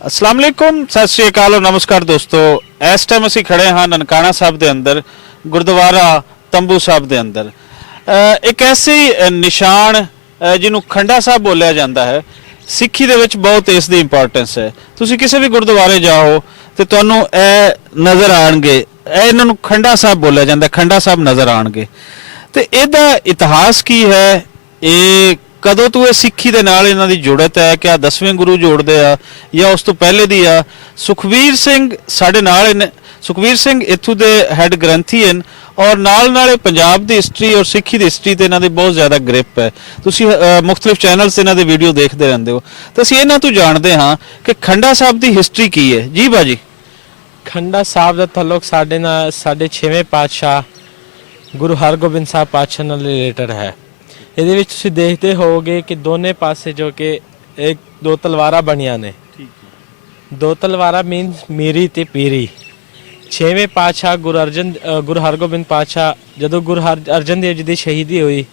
अस्सलाम वालेकुम, सत श्री अकाल और नमस्कार दोस्तों। इस टाइम ਅਸੀਂ ਖੜੇ ਹਾਂ ਨਨਕਾਣਾ ਸਾਹਿਬ ਦੇ ਅੰਦਰ, ਗੁਰਦੁਆਰਾ ਤੰਬੂ ਸਾਹਿਬ ਦੇ ਅੰਦਰ। ਇੱਕ ਐਸੀ ਨਿਸ਼ਾਨ ਜਿਹਨੂੰ ਖੰਡਾ ਸਾਹਿਬ ਬੋਲਿਆ ਜਾਂਦਾ ਹੈ। ਸਿੱਖੀ ਦੇ ਵਿੱਚ ਬਹੁਤ ਇਸ ਦੀ ਇੰਪੋਰਟੈਂਸ ਹੈ। ਤੁਸੀਂ ਕਿਸੇ ਵੀ ਗੁਰਦੁਆਰੇ ਜਾਓ ਤੇ ਤੁਹਾਨੂੰ ਇਹ ਨਜ਼ਰ ਆਣਗੇ, ਇਹਨਾਂ ਨੂੰ ਖੰਡਾ ਸਾਹਿਬ ਬੋਲਿਆ ਜਾਂਦਾ, ਖੰਡਾ ਸਾਹਿਬ ਨਜ਼ਰ ਆਣਗੇ। ਤੇ ਇਹਦਾ ਇਤਿਹਾਸ ਕੀ ਹੈ, ਇਹ ਕਦੋਂ ਤੋਂ ਇਹ ਸਿੱਖੀ ਦੇ ਨਾਲ ਇਹਨਾਂ ਦੀ ਜੁੜਤ ਹੈ? ਕਿ 10ਵੇਂ ਗੁਰੂ ਜੋੜਦੇ ਆ ਜਾਂ ਉਸ ਤੋਂ ਪਹਿਲੇ ਦੀ ਆ? ਸੁਖਵੀਰ ਸਿੰਘ ਸਾਡੇ ਨਾਲ ਨੇ। ਸੁਖਵੀਰ ਸਿੰਘ ਇੱਥੋਂ ਦੇ ਹੈੱਡ ਗ੍ਰੰਥੀ ਹਨ ਔਰ ਨਾਲ ਪੰਜਾਬ ਦੀ ਹਿਸਟਰੀ ਔਰ ਸਿੱਖੀ ਦੀ ਹਿਸਟਰੀ ਤੇ ਇਹਨਾਂ ਦੀ ਬਹੁਤ ਜ਼ਿਆਦਾ ਗ੍ਰਿਪ ਹੈ। ਤੁਸੀਂ ਮੁxtਲਿਫ ਚੈਨਲਸ ਤੇ ਇਹਨਾਂ ਦੇ ਵੀਡੀਓ ਦੇਖਦੇ ਰਹਿੰਦੇ ਹੋ ਤਾਂ ਅਸੀਂ ਇਹਨਾਂ ਤੋਂ ਜਾਣਦੇ ਹਾਂ ਕਿ ਖੰਡਾ ਸਾਹਿਬ ਦੀ ਹਿਸਟਰੀ ਕੀ ਹੈ। ਜੀ ਬਾਜੀ। ਖੰਡਾ ਸਾਹਿਬ ਦਾ ਤਾਲੁਕ ਸਾਡੇ ਨਾਲ ਸਾਡੇ 6ਵੇਂ ਪਾਤਸ਼ਾਹ ਗੁਰੂ ਹਰਗੋਬਿੰਦ ਸਾਹਿਬ ਪਾਤਸ਼ਾਹ ਨਾਲ ਰਿਲੇਟਡ ਹੈ। ਇਹਦੇ ਵਿੱਚ ਤੁਸੀਂ ਦੇਖਦੇ ਹੋਵੋਗੇ ਕਿ ਦੋਨੇ ਪਾਸੇ ਜੋ ਕਿ ਇੱਕ ਦੋ ਤਲਵਾਰਾਂ ਬਣੀਆਂ ਨੇ। ਦੋ ਤਲਵਾਰਾਂ ਮੀਨਸ ਮੀਰੀ ਤੇ ਪੀਰੀ। 6ਵੇਂ ਪਾਤਸ਼ਾਹ ਗੁਰੂ ਹਰਗੋਬਿੰਦ ਪਾਤਸ਼ਾਹ ਜਦੋਂ ਗੁਰੂ ਅਰਜਨ ਦੇਵ ਜੀ ਦੀ ਸ਼ਹੀਦੀ ਹੋਈ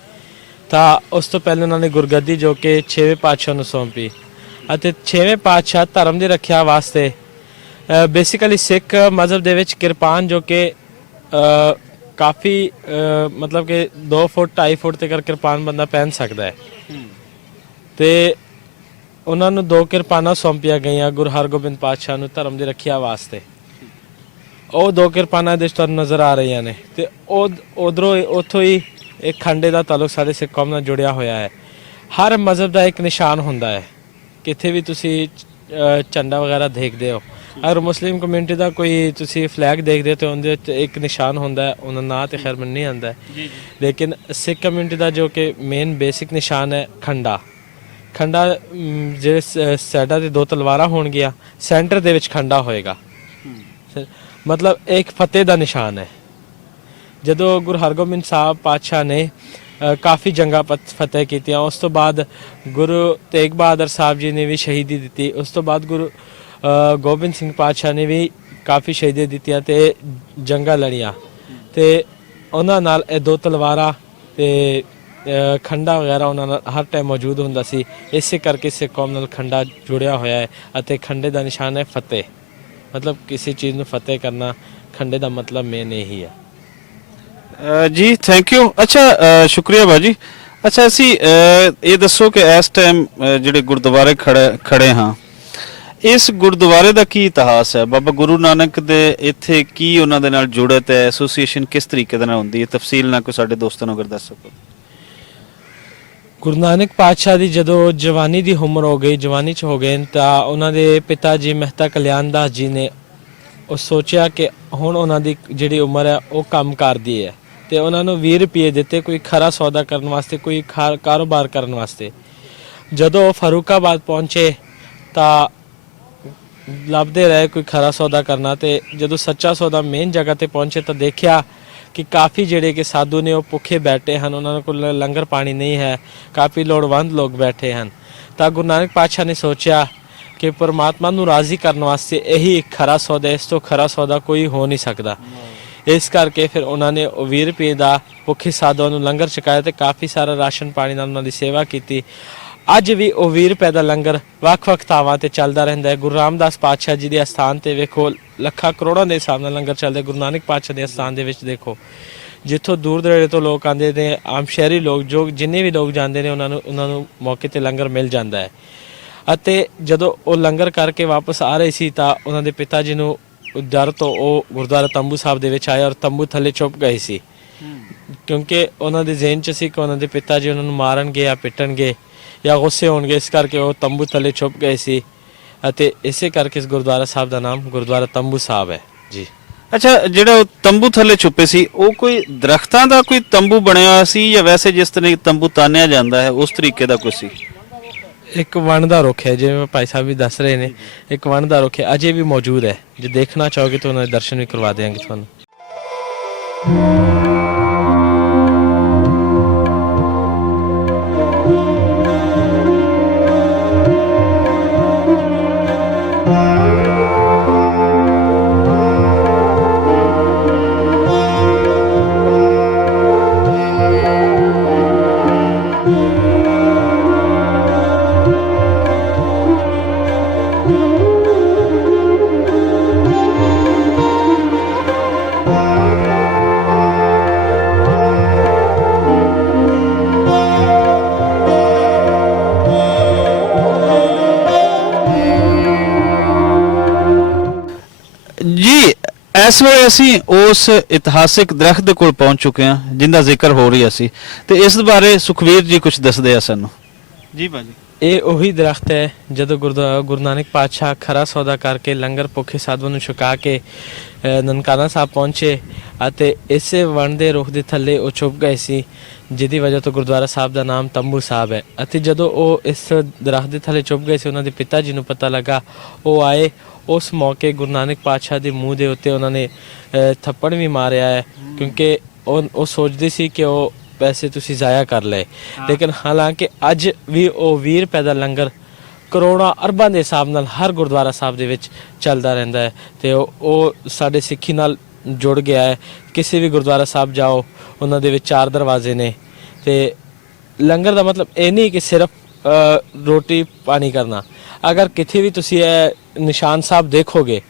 ਤਾਂ ਉਸ ਤੋਂ ਪਹਿਲਾਂ ਉਹਨਾਂ ਨੇ ਗੁਰਗੱਦੀ ਜੋ ਕਿ 6ਵੇਂ ਪਾਤਸ਼ਾਹ ਨੂੰ ਸੌਂਪੀ ਅਤੇ 6ਵੇਂ ਪਾਤਸ਼ਾਹ ਧਰਮ ਦੀ ਰੱਖਿਆ ਵਾਸਤੇ ਬੇਸਿਕਲੀ ਸਿੱਖ ਮਜ਼ਹਬ ਦੇ ਵਿੱਚ ਕਿਰਪਾਨ ਜੋ ਕਿ ਕਾਫੀ ਮਤਲਬ ਕਿ 2 ਫੁੱਟ 2.5 ਫੁੱਟ ਤੱਕ ਕਿਰਪਾਨ ਬੰਦਾ ਪਹਿਨ ਸਕਦਾ ਹੈ ਤੇ ਉਹਨਾਂ ਨੂੰ 2 ਕਿਰਪਾਨਾਂ ਸੌਂਪੀਆਂ ਗਈਆਂ ਗੁਰੂ ਹਰਗੋਬਿੰਦ ਪਾਤਸ਼ਾਹ ਨੂੰ ਧਰਮ ਦੀ ਰੱਖਿਆ ਵਾਸਤੇ। ਉਹ 2 ਕਿਰਪਾਨਾਂ ਦੇ ਤੁਹਾਨੂੰ ਨਜ਼ਰ ਆ ਰਹੀਆਂ ਨੇ ਤੇ ਉਹ ਉਧਰੋਂ ਉੱਥੋਂ ਹੀ ਇੱਕ ਖੰਡੇ ਦਾ ਤਾਲੁਕ ਸਾਡੇ ਸਿੱਖ ਕੌਮ ਨਾਲ ਜੁੜਿਆ ਹੋਇਆ ਹੈ। ਹਰ ਮਜ਼ਹਬ ਦਾ ਇੱਕ ਨਿਸ਼ਾਨ ਹੁੰਦਾ ਹੈ। ਕਿਤੇ ਵੀ ਤੁਸੀਂ ਝੰਡਾ ਵਗੈਰਾ ਦੇਖਦੇ ਹੋ, ਅਗਰ ਮੁਸਲਿਮ ਕਮਿਊਨਿਟੀ ਦਾ ਕੋਈ ਤੁਸੀਂ ਫਲੈਗ ਦੇਖਦੇ ਹੋ ਤਾਂ ਉਹਦੇ ਵਿੱਚ ਇੱਕ ਨਿਸ਼ਾਨ ਹੁੰਦਾ ਹੈ। ਉਹਨਾਂ ਨਾਂ ਤੇ ਖੈਰ ਮੈਨੂੰ ਨਹੀਂ ਆਉਂਦਾ, ਲੇਕਿਨ ਸਿੱਖ ਕਮਿਊਨਿਟੀ ਦਾ ਜੋ ਕਿ ਮੇਨ ਬੇਸਿਕ ਨਿਸ਼ਾਨ ਹੈ ਖੰਡਾ। ਖੰਡਾ ਜਿਹੜੇ ਸਾਈਡਾਂ ਤੇ 2 ਤਲਵਾਰਾਂ ਹੋਣਗੀਆਂ, ਸੈਂਟਰ ਦੇ ਵਿੱਚ ਖੰਡਾ ਹੋਏਗਾ। ਮਤਲਬ ਇੱਕ ਫਤਿਹ ਦਾ ਨਿਸ਼ਾਨ ਹੈ। ਜਦੋਂ ਗੁਰੂ ਹਰਗੋਬਿੰਦ ਸਾਹਿਬ ਪਾਤਸ਼ਾਹ ਨੇ ਕਾਫੀ ਜੰਗਾਂ ਫਤਿਹ ਕੀਤੀਆਂ, ਉਸ ਤੋਂ ਬਾਅਦ ਗੁਰੂ ਤੇਗ ਬਹਾਦਰ ਸਾਹਿਬ ਜੀ ਨੇ ਵੀ ਸ਼ਹੀਦੀ ਦਿੱਤੀ। ਉਸ ਤੋਂ ਬਾਅਦ ਗੁਰੂ ਗੋਬਿੰਦ ਸਿੰਘ ਪਾਤਸ਼ਾਹ ਨੇ ਵੀ ਕਾਫੀ ਸ਼ਹੀਦੀਆਂ ਦਿੱਤੀਆਂ ਤੇ ਜੰਗਾਂ ਲੜੀਆਂ ਤੇ ਉਹਨਾਂ ਨਾਲ ਇਹ 2 ਤਲਵਾਰਾਂ ਤੇ ਖੰਡਾ ਵਗੈਰਾ ਉਹਨਾਂ ਨਾਲ ਹਰ ਟਾਈਮ ਮੌਜੂਦ ਹੁੰਦਾ ਸੀ। ਇਸੇ ਕਰਕੇ ਸਿੱਖ ਕੌਮ ਨਾਲ ਖੰਡਾ ਜੁੜਿਆ ਹੋਇਆ ਹੈ ਅਤੇ ਖੰਡੇ ਦਾ ਨਿਸ਼ਾਨ ਹੈ ਫਤਿਹ। ਮਤਲਬ ਕਿਸੇ ਚੀਜ਼ ਨੂੰ ਫਤਿਹ ਕਰਨਾ, ਖੰਡੇ ਦਾ ਮਤਲਬ ਮੇਨ ਇਹੀ ਹੈ। ਜੀ ਥੈਂਕ ਯੂ। ਅੱਛਾ ਸ਼ੁਕਰੀਆ ਬਾਜੀ। ਅੱਛਾ ਅਸੀਂ ਇਹ ਦੱਸੋ ਕਿ ਇਸ ਟਾਈਮ ਜਿਹੜੇ ਗੁਰਦੁਆਰੇ ਖੜੇ ਹਾਂ, ਇਸ ਗੁਰਦੁਆਰੇ ਦਾ ਕੀ ਇਤਿਹਾਸ ਹੈ? ਬਾਬਾ ਗੁਰੂ ਨਾਨਕ ਦੇ ਇੱਥੇ ਕੀ ਉਹਨਾਂ ਦੇ ਨਾਲ ਜੁੜਤ ਹੈ? ਐਸੋਸੀਏਸ਼ਨ ਕਿਸ ਤਰੀਕੇ ਦੇ ਨਾਲ ਹੁੰਦੀ ਹੈ? ਤਫਸੀਲ ਨਾਲ ਕੋਈ ਸਾਡੇ ਦੋਸਤਾਂ ਨੂੰ ਅਗਰ ਦੱਸ ਸਕੋ। ਗੁਰੂ ਨਾਨਕ ਪਾਤਸ਼ਾਹ ਦੀ ਜਦੋਂ ਜਵਾਨੀ ਦੀ ਉਮਰ ਹੋ ਗਈ, ਜਵਾਨੀ 'ਚ ਹੋ ਗਏ ਤਾਂ ਉਹਨਾਂ ਦੇ ਪਿਤਾ ਜੀ ਮਹਿਤਾ ਕਲਿਆਣ ਦਾਸ ਜੀ ਨੇ ਉਹ ਸੋਚਿਆ ਕਿ ਹੁਣ ਉਹਨਾਂ ਦੀ ਜਿਹੜੀ ਉਮਰ ਹੈ ਉਹ ਕੰਮ ਕਰਦੀ ਹੈ ਤੇ ਉਹਨਾਂ ਨੂੰ 20 ਰੁਪਏ ਦਿੱਤੇ ਕੋਈ ਖਰਾ ਸੌਦਾ ਕਰਨ ਵਾਸਤੇ, ਕੋਈ ਕਾਰੋਬਾਰ ਕਰਨ ਵਾਸਤੇ। ਜਦੋਂ ਫਾਰੂਕਾਬਾਦ ਪਹੁੰਚੇ ਤਾਂ ਲੱਭਦੇ ਰਹੇ ਕੋਈ ਖਰਾ ਸੌਦਾ ਕਰਨਾ ਤੇ ਜਦੋਂ ਸੱਚਾ ਸੌਦਾ ਮੇਨ ਜਗ੍ਹਾ ਤੇ ਪਹੁੰਚੇ ਤਾਂ ਦੇਖਿਆ ਕਿ ਕਾਫੀ ਜਿਹੜੇ ਕਿ ਸਾਧੂ ਨੇ ਉਹ ਭੁੱਖੇ ਬੈਠੇ ਹਨ, ਉਹਨਾਂ ਕੋਲ ਲੰਗਰ ਪਾਣੀ ਨਹੀਂ ਹੈ, ਕਾਫੀ ਲੋੜਵੰਦ ਲੋਕ ਬੈਠੇ ਹਨ। ਤਾਂ ਗੁਰੂ ਨਾਨਕ ਪਾਤਸ਼ਾਹ ਨੇ ਸੋਚਿਆ ਕਿ ਪਰਮਾਤਮਾ ਨੂੰ ਰਾਜ਼ੀ ਕਰਨ ਵਾਸਤੇ ਇਹੀ ਇੱਕ ਖਰਾ ਸੌਦਾ, ਇਸ ਤੋਂ ਖਰਾ ਸੌਦਾ ਕੋਈ ਹੋ ਨਹੀਂ ਸਕਦਾ। ਇਸ ਕਰਕੇ ਫਿਰ ਉਹਨਾਂ ਨੇ ਉਹ 20 ਰੁਪਏ ਦਾ ਭੁੱਖੇ ਸਾਧੂਆਂ ਨੂੰ ਲੰਗਰ ਛਕਾਇਆ ਤੇ ਕਾਫੀ ਸਾਰਾ ਰਾਸ਼ਨ ਪਾਣੀ ਨਾਲ ਉਹਨਾਂ ਦੀ ਸੇਵਾ ਕੀਤੀ। ਅੱਜ ਵੀ ਉਹ 20 ਰੁਪਏ ਦਾ ਲੰਗਰ ਵੱਖ-ਵੱਖ ਥਾਵਾਂ ਤੇ ਚੱਲਦਾ ਰਹਿੰਦਾ ਹੈ। ਗੁਰੂ ਰਾਮਦਾਸ ਪਾਤਸ਼ਾਹ ਜੀ ਦੇ ਅਸਥਾਨ ਤੇ ਵੇਖੋ ਲੱਖਾਂ ਕਰੋੜਾਂ ਦੇ ਹਿਸਾਬ ਨਾਲ ਲੰਗਰ ਚੱਲਦੇ। ਗੁਰੂ ਨਾਨਕ ਪਾਤਸ਼ਾਹ ਦੇ ਅਸਥਾਨ ਦੇ ਵਿੱਚ ਦੇਖੋ ਜਿੱਥੋਂ ਦੂਰ ਦਰੇੜੇ ਤੋਂ ਲੋਕ ਆਉਂਦੇ ਨੇ, ਆਮ ਸ਼ਹਿਰੀ ਲੋਕ ਜੋ ਜਿੰਨੇ ਵੀ ਲੋਕ ਜਾਂਦੇ ਨੇ ਉਹਨਾਂ ਨੂੰ ਮੌਕੇ ਤੇ ਲੰਗਰ ਮਿਲ ਜਾਂਦਾ ਹੈ। ਅਤੇ ਜਦੋਂ ਉਹ ਲੰਗਰ ਕਰਕੇ ਵਾਪਸ ਆ ਰਹੇ ਸੀ ਤਾਂ ਉਹਨਾਂ ਦੇ ਪਿਤਾ ਜੀ ਨੂੰ ਡਰ ਤੋਂ ਉਹ ਗੁਰਦੁਆਰਾ ਤੰਬੂ ਸਾਹਿਬ ਦੇ ਵਿੱਚ ਆਏ ਔਰ ਤੰਬੂ ਥੱਲੇ ਛੁਪ ਗਏ ਸੀ, ਕਿਉਂਕਿ ਉਹਨਾਂ ਦੇ ਜ਼ਿਹਨ 'ਚ ਸੀ ਕਿ ਉਹਨਾਂ ਦੇ ਪਿਤਾ ਜੀ ਉਹਨਾਂ ਨੂੰ ਮਾਰਨਗੇ ਜਾਂ ਪਿੱਟਣਗੇ ਜਾਂ ਗੁੱਸੇ ਹੋਣਗੇ। ਇਸ ਕਰਕੇ ਉਹ ਤੰਬੂ ਥੱਲੇ ਛੁਪ ਗਏ ਸੀ ਅਤੇ ਇਸੇ ਕਰਕੇ ਇਸ ਗੁਰਦੁਆਰਾ ਸਾਹਿਬ ਦਾ ਨਾਮ ਗੁਰਦੁਆਰਾ ਤੰਬੂ ਸਾਹਿਬ ਹੈ ਜੀ। ਅੱਛਾ ਜਿਹੜਾ ਉਹ ਤੰਬੂ ਥੱਲੇ ਛੁਪੇ ਸੀ, ਉਹ ਕੋਈ ਦਰਖਤਾਂ ਦਾ ਕੋਈ ਤੰਬੂ ਬਣਿਆ ਹੋਇਆ ਸੀ ਜਾਂ ਵੈਸੇ ਜਿਸ ਤਰ੍ਹਾਂ ਤੰਬੂ ਤਾਨਿਆ ਜਾਂਦਾ ਹੈ ਉਸ ਤਰੀਕੇ ਦਾ ਕੋਈ ਸੀ? ਇੱਕ ਵਣ ਦਾ ਰੁੱਖ ਹੈ, ਜਿਵੇਂ ਭਾਈ ਸਾਹਿਬ ਵੀ ਦੱਸ ਰਹੇ ਨੇ, ਇੱਕ ਵਣ ਦਾ ਰੁੱਖ ਹੈ, ਅਜੇ ਵੀ ਮੌਜੂਦ ਹੈ। ਜੇ ਦੇਖਣਾ ਚਾਹੋਗੇ ਤਾਂ ਉਹਨਾਂ ਦੇ ਦਰਸ਼ਨ ਵੀ ਕਰਵਾ ਦੇਵਾਂਗੇ ਤੁਹਾਨੂੰ। ਇਸ ਵੇਲੇ ਅਸੀਂ ਉਸ ਇਤਿਹਾਸਿਕ ਦਰਖਤ ਦੇ ਕੋਲ ਪਹੁੰਚ ਚੁੱਕੇ ਹਾਂ ਜਿੰਦਾ ਜ਼ਿਕਰ ਹੋ ਰਿਹਾ ਸੀ ਤੇ ਇਸ ਬਾਰੇ ਸੁਖਵੀਰ ਜੀ ਕੁਝ ਦੱਸਦੇ ਆ ਸਾਨੂੰ। ਜੀ ਭਾਜੀ। ਇਹ ਉਹੀ ਦਰਖਤ ਹੈ ਜਦੋਂ ਗੁਰੂ ਨਾਨਕ ਪਾਤਸ਼ਾਹ ਖਰਾ ਸੌਦਾ ਕਰਕੇ ਲੰਗਰ ਭੁੱਖੇ ਸਾਧੂਆਂ ਨੂੰ ਛਕਾ ਕੇ ਨਨਕਾਣਾ ਸਾਹਿਬ ਪਹੁੰਚੇ ਅਤੇ ਇਸੇ ਵਣ ਦੇ ਰੁੱਖ ਦੇ ਥੱਲੇ ਉਹ ਛੁਪ ਗਏ ਸੀ, ਜਿਹਦੀ ਵਜ੍ਹਾ ਤੋਂ ਗੁਰਦੁਆਰਾ ਸਾਹਿਬ ਦਾ ਨਾਮ ਤੰਬੂ ਸਾਹਿਬ ਹੈ। ਅਤੇ ਜਦੋਂ ਉਹ ਇਸ ਦਰਖਤ ਦੇ ਥੱਲੇ ਛੁਪ ਗਏ ਸੀ, ਉਹਨਾਂ ਦੇ ਪਿਤਾ ਜੀ ਨੂੰ ਪਤਾ ਲੱਗਾ, ਉਹ ਆਏ। ਉਸ ਮੌਕੇ ਗੁਰੂ ਨਾਨਕ ਪਾਤਸ਼ਾਹ ਦੇ ਮੂੰਹ ਦੇ ਉੱਤੇ ਉਹਨਾਂ ਨੇ ਥੱਪੜ ਵੀ ਮਾਰਿਆ ਹੈ, ਕਿਉਂਕਿ ਉਹ ਸੋਚਦੇ ਸੀ ਕਿ ਉਹ ਪੈਸੇ ਤੁਸੀਂ ਜ਼ਾਇਆ ਕਰ ਲਏ। ਲੇਕਿਨ ਹਾਲਾਂਕਿ ਅੱਜ ਵੀ ਉਹ 20 ਰੁਪਏ ਦਾ ਲੰਗਰ ਕਰੋੜਾਂ ਅਰਬਾਂ ਦੇ ਹਿਸਾਬ ਨਾਲ ਹਰ ਗੁਰਦੁਆਰਾ ਸਾਹਿਬ ਦੇ ਵਿੱਚ ਚੱਲਦਾ ਰਹਿੰਦਾ ਹੈ ਤੇ ਉਹ ਸਾਡੇ ਸਿੱਖੀ ਨਾਲ ਜੁੜ ਗਿਆ ਹੈ। ਕਿਸੇ ਵੀ ਗੁਰਦੁਆਰਾ ਸਾਹਿਬ ਜਾਓ, ਉਹਨਾਂ ਦੇ ਵਿੱਚ 4 ਦਰਵਾਜ਼ੇ ਨੇ ਤੇ ਲੰਗਰ ਦਾ ਮਤਲਬ ਇਹ ਨਹੀਂ ਕਿ ਸਿਰਫ ਰੋਟੀ ਪਾਣੀ ਕਰਨਾ। ਅਗਰ ਕਿਤੇ ਵੀ ਤੁਸੀਂ ਇਹ ਨਿਸ਼ਾਨ ਸਾਹਿਬ ਦੇਖੋਗੇ,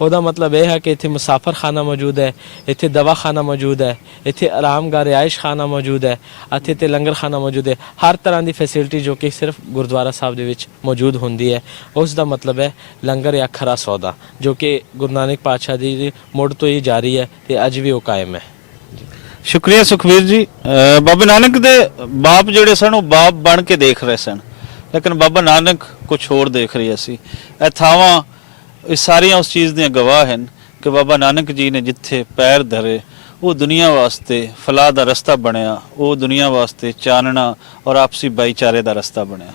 ਉਹਦਾ ਮਤਲਬ ਇਹ ਹੈ ਕਿ ਇੱਥੇ ਮੁਸਾਫਰ ਖਾਨਾ ਮੌਜੂਦ ਹੈ, ਇੱਥੇ ਦਵਾਖਾਨਾ ਮੌਜੂਦ ਹੈ, ਇੱਥੇ ਆਰਾਮਗਾਹ ਰਿਹਾਇਸ਼ ਖਾਨਾ ਮੌਜੂਦ ਹੈ, ਅਤੇ ਲੰਗਰ ਖਾਨਾ ਮੌਜੂਦ ਹੈ। ਹਰ ਤਰ੍ਹਾਂ ਦੀ ਫੈਸਿਲਿਟੀ ਜੋ ਕਿ ਸਿਰਫ ਗੁਰਦੁਆਰਾ ਸਾਹਿਬ ਦੇ ਵਿੱਚ ਮੌਜੂਦ ਹੁੰਦੀ ਹੈ, ਉਸ ਦਾ ਮਤਲਬ ਹੈ ਲੰਗਰ ਜਾਂ ਖਰਾ ਸੌਦਾ, ਜੋ ਕਿ ਗੁਰੂ ਨਾਨਕ ਪਾਤਸ਼ਾਹ ਦੀ ਮੁੱਢ ਤੋਂ ਹੀ ਜਾਰੀ ਹੈ ਤੇ ਅੱਜ ਵੀ ਉਹ ਕਾਇਮ ਹੈ। ਸ਼ੁਕਰੀਆ ਸੁਖਵੀਰ ਜੀ। ਬਾਬਾ ਨਾਨਕ ਦੇ ਬਾਪ ਜਿਹੜੇ ਸਨ ਉਹ ਬਾਪ ਬਣ ਕੇ ਦੇਖ ਰਹੇ ਸਨ, ਲੇਕਿਨ ਬਾਬਾ ਨਾਨਕ ਕੁਝ ਹੋਰ ਦੇਖ ਰਿਹਾ ਸੀ। ਇਹ ਥਾਵਾਂ ਇਹ ਸਾਰੀਆਂ ਉਸ ਚੀਜ਼ ਦੀਆਂ ਗਵਾਹ ਹਨ ਕਿ ਬਾਬਾ ਨਾਨਕ ਜੀ ਨੇ ਜਿੱਥੇ ਪੈਰ ਧਰੇ ਉਹ ਦੁਨੀਆ ਵਾਸਤੇ ਫਲਾਹ ਦਾ ਰਸਤਾ ਬਣਿਆ, ਉਹ ਦੁਨੀਆ ਵਾਸਤੇ ਚਾਨਣਾ ਔਰ ਆਪਸੀ ਭਾਈਚਾਰੇ ਦਾ ਰਸਤਾ ਬਣਿਆ।